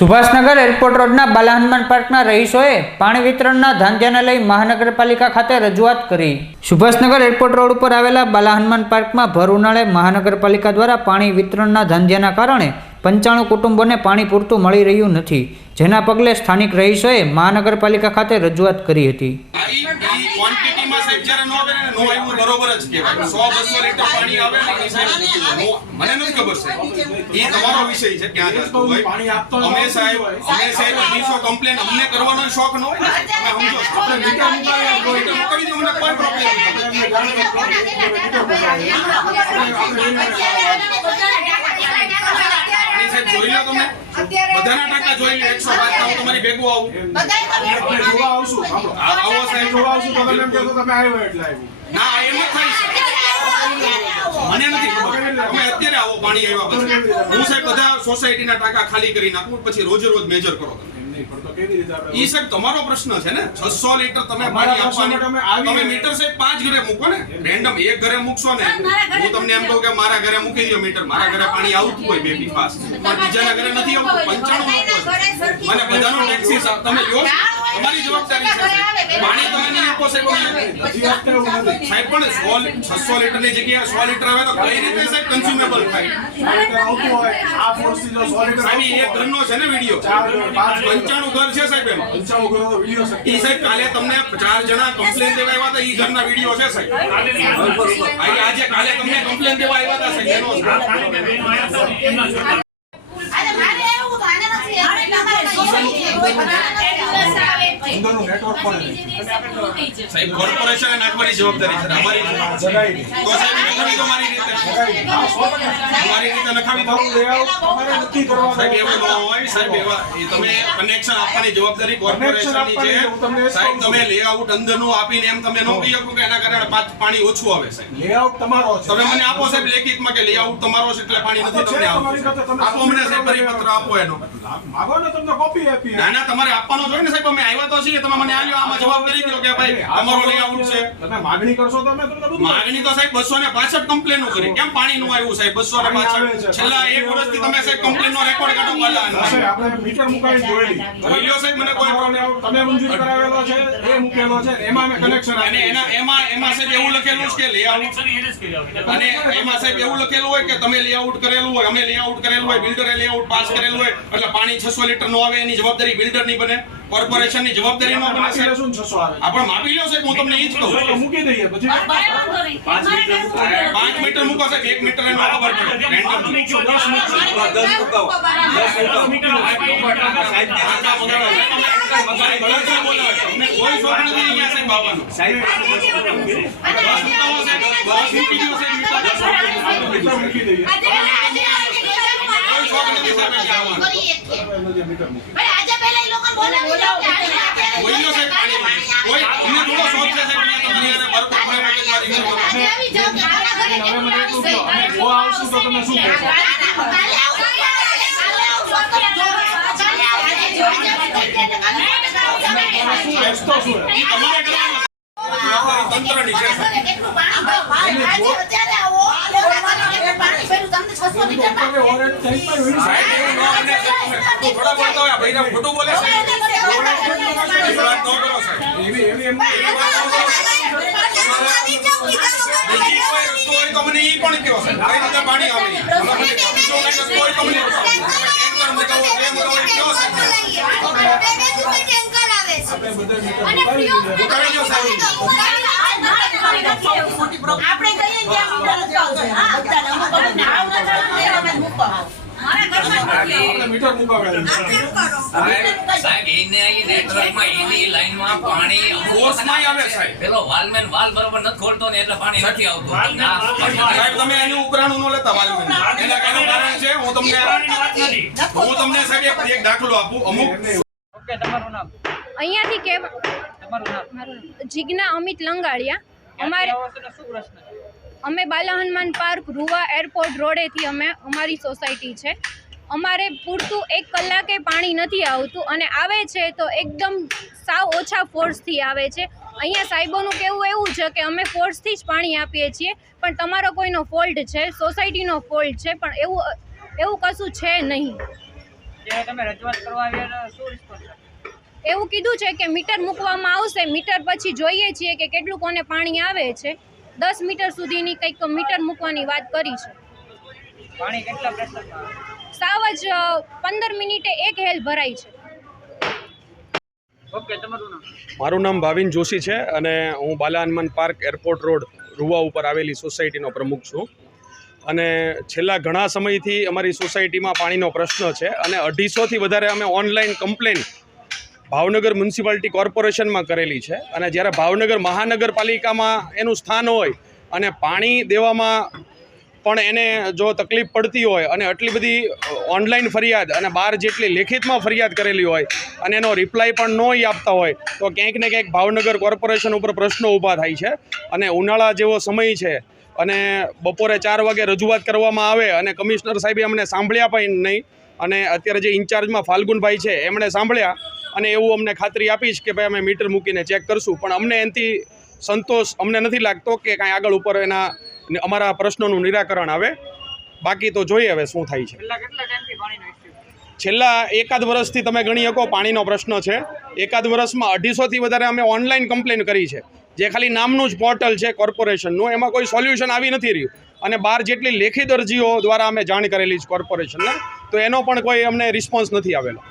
Subhashnagar airport રોડના બાલા હનુમાન પાર્કના રહીશોએ પાણી વિતરણના ધાંધ્યાને લઈ મહાનગરપાલિકા ખાતે રજૂઆત કરી. સુભાષનગર એરપોર્ટ રોડ ઉપર આવેલા બાલા હનુમાન પાર્કમાં ભર ઉનાળે મહાનગરપાલિકા દ્વારા પાણી વિતરણના ધાંધ્યાના કારણે પંચાણું કુટુંબોને પાણી પૂરતું મળી રહ્યું નથી, જેના પગલે સ્થાનિક રહીશોએ મહાનગરપાલિકા ખાતે રજૂઆત કરી હતી. ઈ સાહેબ જ્યારે નો આવે ને નો આવ્યું બરોબર જ કહેવાય સો બસો લીટર પાણી આવે ને મને નથી ખબર છે એ તમારો વિષય છે ક્યાં જતો હોય પાણી આપતો જ અમે સાહેબ હોય. અમે સાહેબ અઢીસો કમ્પ્લેન અમને કરવાનો શોખ ન હોય ને તમે સમજો આપણે મીટર મુકાવી કોઈ પ્રોબ્લેમ નથી પાણી સાહેબ જોઈ લો તમે. બધાના ટાંકા જોઈ લો એકસો પાંચ હું તમારી ભેગું આવું. આપણે જોવા આવશું આવો સાહેબ. જોવા આવશું તો તમે એમ કહેશો તમે આવ્યો એટલે આવ્યું. ના એમ જ થાય મને નથી ખબર. અત્યારે આવો પાણી આવ્યા પછી. હું સાહેબ બધા સોસાયટીના ટાંકા ખાલી કરી નાખું પછી રોજે રોજ મેજર કરો તમે. એમ નહીં, કેવી રીતે આપણે- ઈ સાહેબ તમારો પ્રશ્ન છે ને? 600 લીટર તમે પાણી આપવાની તમે આવી તમે મીટર સાહેબ પાંચ ઘરે મૂકો ને? રેન્ડમ એક ઘરે મૂકશો ને? હું તમને એમ કહું કે મારા ઘરે મૂકી દો મીટર. મારા ઘરે પાણી આવતું હોય બે બી પાસ. પણ બીજાના ઘરે નથી આવતું 95 મૂકો મને બધાનો ટેક્સી સાહેબ તમે છો. તમારી જવાબદારી છે પાણી તમે આપો સાહેબ સાહેબ પણ 100 600 લીટરની જગ્યાએ 100 લીટર આવે તો કઈ રીતે સાહેબ કન્ઝ્યુમેબલ થાય? આ આવતું હોય, આ ફોર્સથી જો સો લીટર સાહેબ હોય, ઘરનો છે ને વિડિયો? ચાર ઘર, 95 ઘર. છે સાહેબ એમાં. પંચાણું ઘરનો વીડિયો છે. સાહેબ કાલે તમને ચાર જણા કમ્પ્લેન દેવા આવ્યા હતા ઈ ઘરના વિડિયો છે સાહેબ. આજે આજે કાલે તમને કમ્પ્લેન દેવા આવ્યા હતા સાહેબ. એનો અંદરનું નેટવર્ક પણ નથી. સાહેબ કોર્પોરેશને નાખવાની જવાબદારી છે અમારી નથી. જગાઈ નહીં. તો સાહેબ નખાવી દો મારી રીતે જગાઈ નહીં. હા, સો ટકા. મારી રીતે નખાવી તમારું નક્કી કરવાનું. સાહેબ એવું ન હોય સાહેબ એવા તમે કનેક્શન આપવાની જવાબદારી કોર્પોરેશનની Connection આપવાની, હું તમને છે સાહેબ તમે લેઆઉટ અંદરનું આપીને એમ તમે ન કહી શકો કે એના કારણે પાછ- પાણી ઓછું આવે સાહેબ તમારો છે. તમે મને આપો સાહેબ લેખિતમાં કે લેઆઉટ તમારો છે એટલે પાણી નથી છે તમને આવતું આપો મને સાહેબ પરિપત્ર આપો એનો માગો ને તમને કોપી આપી ના ના તમારે આપવાનો જોઈએ ને સાહેબ અમે આવ્યા તો છીએ તમે મને આલ્યો આમાં જવાબ કરી દો કે ભાઈ અમારો લેઆઉટ છે. તમે માગણી કરશો તો અમે તમને બધું માગણી તો સાહેબ બસો ને પાસઠ કમ્પ્લેનો કરી. કેમ પાણી નું આવ્યું સાહેબ? બસો ને પાણી આવે પાસઠ. છે. છેલ્લા એક વર્ષથી તમે સાહેબ કમ્પ્લેન નો રેકોર્ડ કાઢો હશે, સાહેબ આપણે મીટર મુકાવી જોયેલી. જોઈ લ્યો સાહેબ મને કોઈ તમે મંજૂર કરાવેલો છે એ મુકેલો છે એમાં મે કનેક્શન અને એના એમાં એમાં સાહેબ એવું લખેલું છે કે લેઆઉટ અને એમાં સાહેબ એવું લખેલું હોય કે તમે લેઆઉટ કરેલું હોય અમે લેઆઉટ કરેલું હોય બિલ્ડરે લેઆઉટ પાસ કરેલું હોય એટલે પાણી 600 લીટર નો આવે એની જવાબદારી બિલ્ડરની બને. કોર્પોરેશનની જવાબદારી નો બને માપી સાહેબ લેશું 600 આવે આપણે માપી લ્યો સાહેબ હું તમને એ જ કહું. મૂકી દઈએ પછી પાંચ મીટર મૂકો. સાહેબ એક મીટર એનો ખબર પડે. રેન્ડમ અમને કોઈ શોખ નથી અહીંયા સાહેબ. બસ સાહેબ, બસ મૂકી દો સાહેબ મીટર. મીટર મૂકી દઈએ. કોઈ શોખ નથી સાહેબ આવવાનો. નદી મીટર મૂકી કોઈ નો સાહેબ પાણી કોઈ અમને થોડો શોખ છે સાહેબ અહીંયા. હવે મને કહો આવશું તો તમે શું કહેશો પણ ખોટા બોલતા હોય ભાઈને ખોટું બોલે સાહેબ વાત ન કરો સાહેબ એવી એવી એમ બીજી કોઈ વસ્તુ હોય તો મને ઈ પણ કહો સાહેબ કઈ રીતે પાણી આવે ઈ. બીજો કઈ વસ્તુ હોય તો મને કહો. ટેન્કર મંગાવો, તે મંગાવો, ઈ કહો સાહેબ. આપણે બધા મીટર ઉતારી દો સાહેબ. આપણે કહીએ ને ત્યાં મીટર જ આવશે. હા, ને આવ ન. આપણે મીટર મુકાવડાવીએ સાહેબ એને નેટવર્કમાં એની લાઈનમાં પાણી અમુક આવે સાહેબ. પેલો વાલમેન વાલ બરોબર નથી ખોલતો ને એટલે પાણી નથી આવતું. સાહેબ તમે એનું ઉપરાણું ન લેતા વાલમેન. એના કારણ છે હું તમને હું તમને સાહેબ એક- દાખલો આપું. અમુક ઓકે તમારું નામ? અહીંયાથી કેમ તમારું નામ? જિજ્ઞા અમિત લંગાળિયા અમારે શું પ્રશ્ન છે? અમે બાલા હનુમાન પાર્ક રૂવા એરપોર્ટ રોડેથી અમે અમારી સોસાયટી છે. અમારે પૂરતું એક કલાકે પાણી નથી આવતું અને આવે છે તો એકદમ સાવ ઓછા ફોર્સથી આવે છે. અહીંયા સાહેબોનું કહેવું એવું છે કે અમે ફોર્સથી જ પાણી આપીએ છીએ પણ તમારો કોઈનો ફોલ્ટ છે સોસાયટીનો ફોલ્ટ છે પણ એવું એવું કશું છે નહીં. એવું કીધું છે કે મીટર મૂકવામાં આવશે મીટર પછી જોઈએ છીએ કે કેટલું કોને પાણી આવે છે. દસ મીટર સુધીની કંઈક મીટર મૂકવાની વાત કરી છે. પાણી કેટલા પ્રેશરમાં? સાવ જ પંદર મિનિટે એક હેલ ભરાય છે. ઓકે તમારું નામ? મારું નામ ભાવિન જોશી છે અને હું Bala Hanuman park airport road Ruva ઉપર આવેલી સોસાયટીનો પ્રમુખ છું. અને છેલ્લા ઘણા સમયથી અમારી સોસાયટીમાં પાણીનો પ્રશ્ન છે અને અઢીસોથી વધારે અમે ઓનલાઈન કમ્પ્લેન ભાવનગર મ્યુનિસિપાલિટી કોર્પોરેશનમાં કરેલી છે. અને જ્યારે ભાવનગર મહાનગરપાલિકામાં એનું સ્થાન હોય અને પાણી દેવામાં પણ એને જો તકલીફ પડતી હોય અને આટલી બધી ઓનલાઈન ફરિયાદ અને બાર જેટલી લેખિતમાં ફરિયાદ કરેલી હોય અને એનો રિપ્લાય પણ ન આપતા હોય, તો ક્યાંક ને ક્યાંક ભાવનગર કોર્પોરેશન ઉપર પ્રશ્નો ઊભા થાય છે. અને ઉનાળા જેવો સમય છે અને બપોરે ચાર વાગે રજૂઆત કરવામાં આવે અને કમિશનર સાહેબે અમને સાંભળ્યા પણ નહીં અને અત્યારે જે ઇન્ચાર્જમાં ફાલ્ગુનભાઈ છે એમણે સાંભળ્યા અને એવું અમને ખાતરી આપીશ કે ભાઈ અમે મીટર મૂકીને ચેક કરશું. પણ અમને એનાથી સંતોષ અમને નથી લાગતો કે કાંઈ આગળ ઉપર એના અમારા પ્રશ્નોનું નિરાકરણ આવે. બાકી તો જોઈએ હવે શું થાય છે. છેલ્લા એકાદ વર્ષથી તમે ગણી શકો પાણીનો પ્રશ્ન છે. એકાદ વર્ષમાં અઢીસોથી વધારે અમે ઓનલાઈન કમ્પ્લેન કરી છે. જે ખાલી નામનું જ પોર્ટલ છે કોર્પોરેશનનું એમાં કોઈ સોલ્યુશન આવી નથી રહ્યું. અને બાર જેટલી લેખિત અરજીઓ દ્વારા અમે જાણ કરેલી છે કોર્પોરેશનને તો એનો પણ કોઈ અમને રિસ્પોન્સ નથી આવેલો.